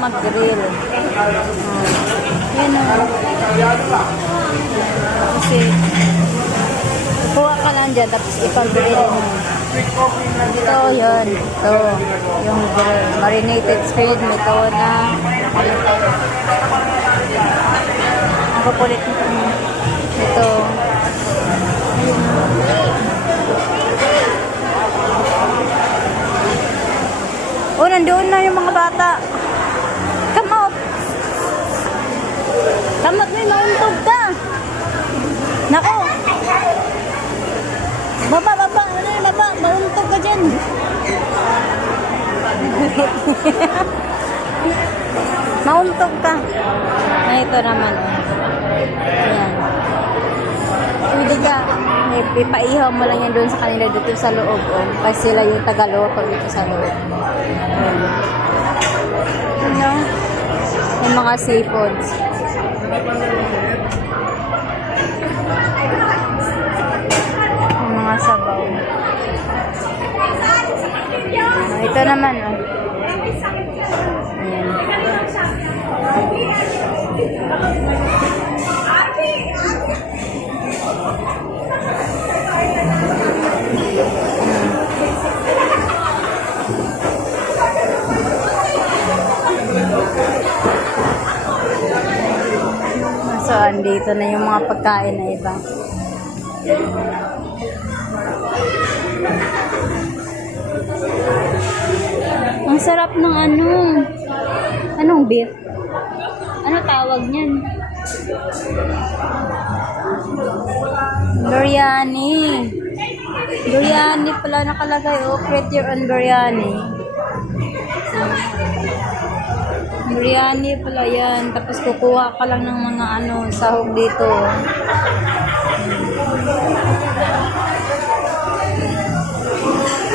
mag-grill. Yan o. Kasi, kuha ka lang dyan, tapos ipag-grill mo. Ito, yun. Ito. Yung grill. Marinated squid, may tuna. Ang kukulit nito. Ito. Oh, nandoon na yung mga bata. Come out. Come out, may mauntog ka. Nako. Baba. Ano yung baba? Mauntog ka dyan. Mauntog ka. Ito naman. Ayan. Hindi ka. Ipaihaw mo lang yan doon sa kanila dito sa loob. Kasi sila yung tagaloto dito sa loob. Ano? Yung mga seafoods. Yung mga sabaw. Ito naman, oh. Ayan. So, andito na yung mga pagkain na iba. Ang sarap ng ano. Anong beef? Ano tawag niyan? Biryani. Biryani pala nakalagay. Oh, create your own biryani. Biryani pala yan. Tapos kukuha ka lang ng mga ano, sahog dito.